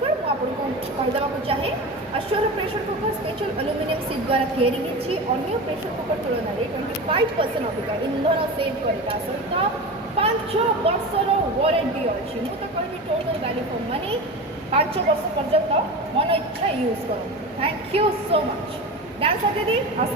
Cooker मुझे कहीदेक चाहे अश्वर pressure cooker special aluminium seat द्वारा तैयारी होती अन्य प्रेशर कुकर तुलन में 25% अधिका इंधन सेव करने सहित 5 वर्षर वारंटी अच्छी मुझे कहबी टोटल वैल्यू फॉर मनी 5 वर्ष पर्यंत मन इच्छा यूज करो। Thank you so much. Dance दीदी आस।